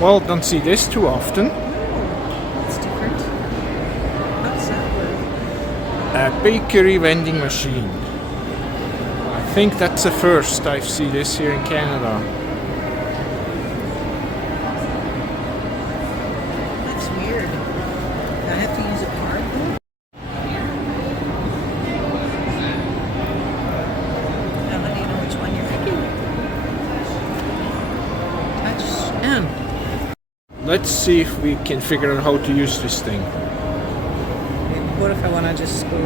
Well, don't see this too often. It's different. How's that work? A bakery vending machine. I think that's the first I've seen this here in Canada. That's weird. I have to use a card though? Now, how do you know which one you're picking? Touch and. Let's see if we can figure out how to use this thing. What if I want to just go?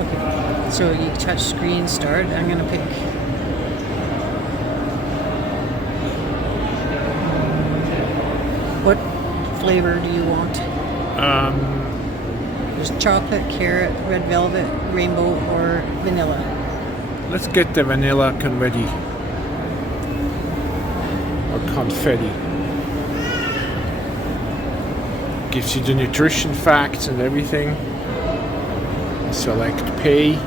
Okay, so you touch screen start. I'm gonna pick. What flavor do you want? There's chocolate, carrot, red velvet, rainbow, or vanilla. Let's get the vanilla confetti. Or confetti. Gives you the nutrition facts and everything. Select pay.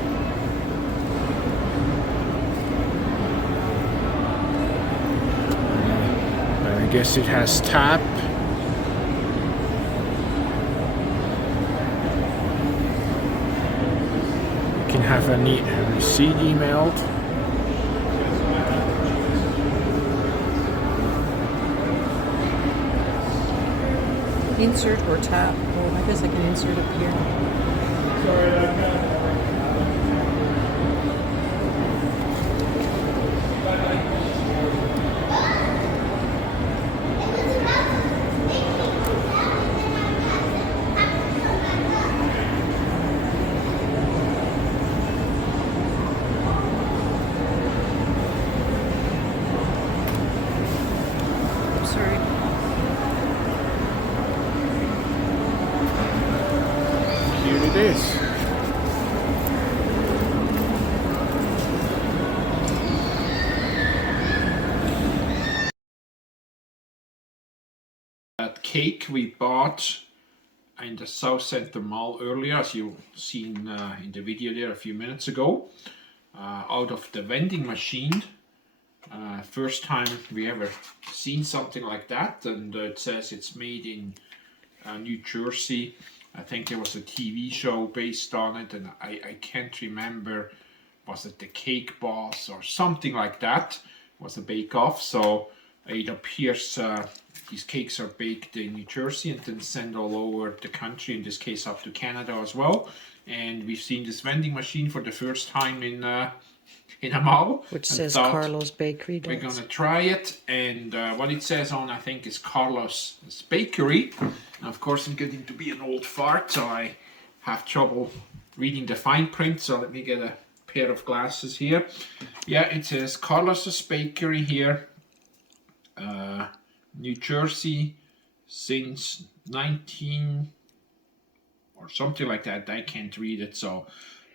I guess it has tap. You can have a receipt emailed. Insert or tap. Oh, I guess I can insert up here. Sorry. Here it is. That cake we bought in the Southcentre Mall earlier, as you've seen in the video there a few minutes ago, out of the vending machine. First time we ever seen something like that, and it says it's made in New Jersey. I think there was a TV show based on it, and I can't remember, was it the Cake Boss or something like that? It was a bake-off. So it appears these cakes are baked in New Jersey and then sent all over the country, in this case up to Canada as well. And we've seen this vending machine for the first time in a mall. Which says CARLO'S Bakery. We're gonna try it, and what it says on, I think, is CARLO'S Bakery. And of course, I'm getting to be an old fart, so I have trouble reading the fine print. So let me get a pair of glasses here. Yeah, it says CARLO'S Bakery here, New Jersey, since 19 or something like that. I can't read it. So,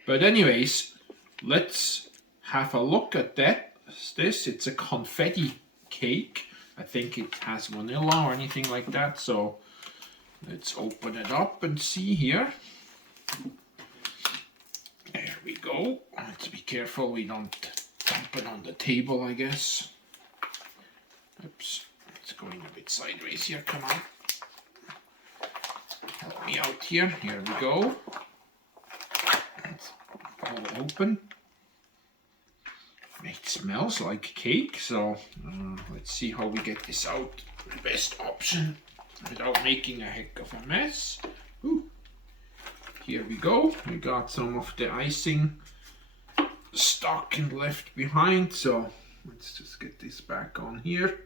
but anyways, let's have a look at that. It's a confetti cake. I think it has vanilla or anything like that. So let's open it up and see here. There we go. Let's be careful we don't dump it on the table, I guess. Oops, it's going a bit sideways here. Come on. Help me out here. Here we go. Let's pull it open. It smells like cake, so let's see how we get this out. The best option without making a heck of a mess. Ooh. Here we go. We got some of the icing stuck and left behind, so let's just get this back on here.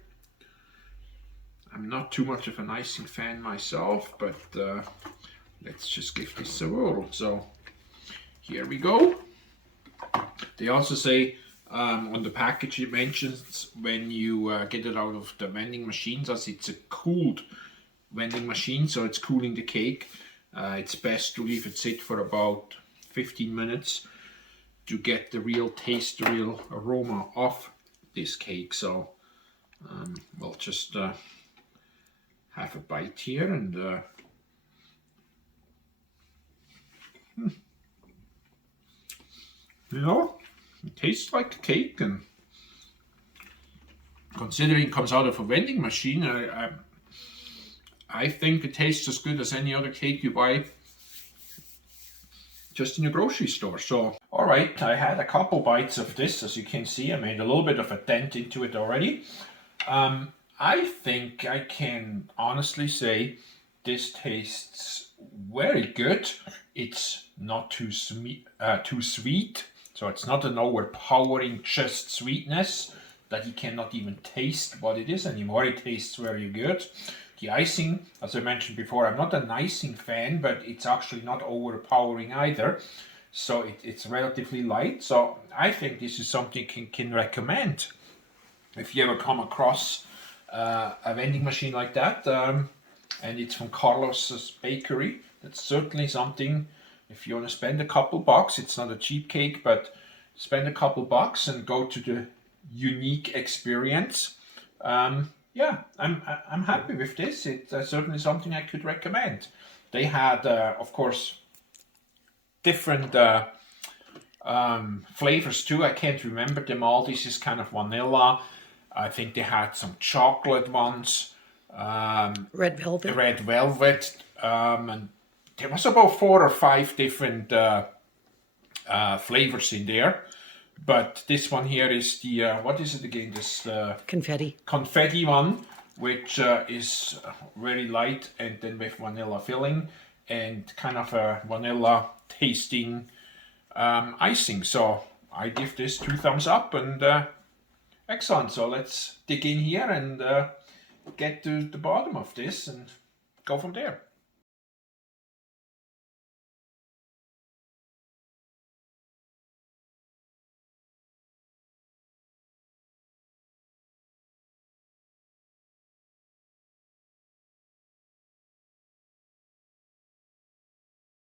I'm not too much of an icing fan myself, but let's just give this a whirl. So here we go. They also say on the package, it mentions when you get it out of the vending machines, as it's a cooled vending machine, so it's cooling the cake. It's best to leave it sit for about 15 minutes to get the real taste, the real aroma of this cake. So we'll just have a bite here, and you know, it tastes like a cake, and considering it comes out of a vending machine, I think it tastes as good as any other cake you buy just in a grocery store. So, all right, I had a couple bites of this. As you can see, I made a little bit of a dent into it already. I think I can honestly say this tastes very good. It's not too sweet, so it's not an overpowering just sweetness that you cannot even taste what it is anymore. It tastes very good. The icing, as I mentioned before, I'm not an icing fan, but it's actually not overpowering either. So it's relatively light. So I think this is something you can recommend. If you ever come across a vending machine like that, and it's from CARLO'S bakery, that's certainly something. If you want to spend a couple bucks, it's not a cheap cake, but spend a couple bucks and go to the unique experience. Yeah, I'm happy with this. It's certainly something I could recommend. They had, of course, different flavors too. I can't remember them all. This is kind of vanilla. I think they had some chocolate ones. Red velvet. Red velvet. And there was about 4 or 5 different flavors in there. But this one here is the, what is it again? This confetti one, which is very light and then with vanilla filling and kind of a vanilla tasting icing. So I give this 2 thumbs up and excellent. So let's dig in here and get to the bottom of this and go from there.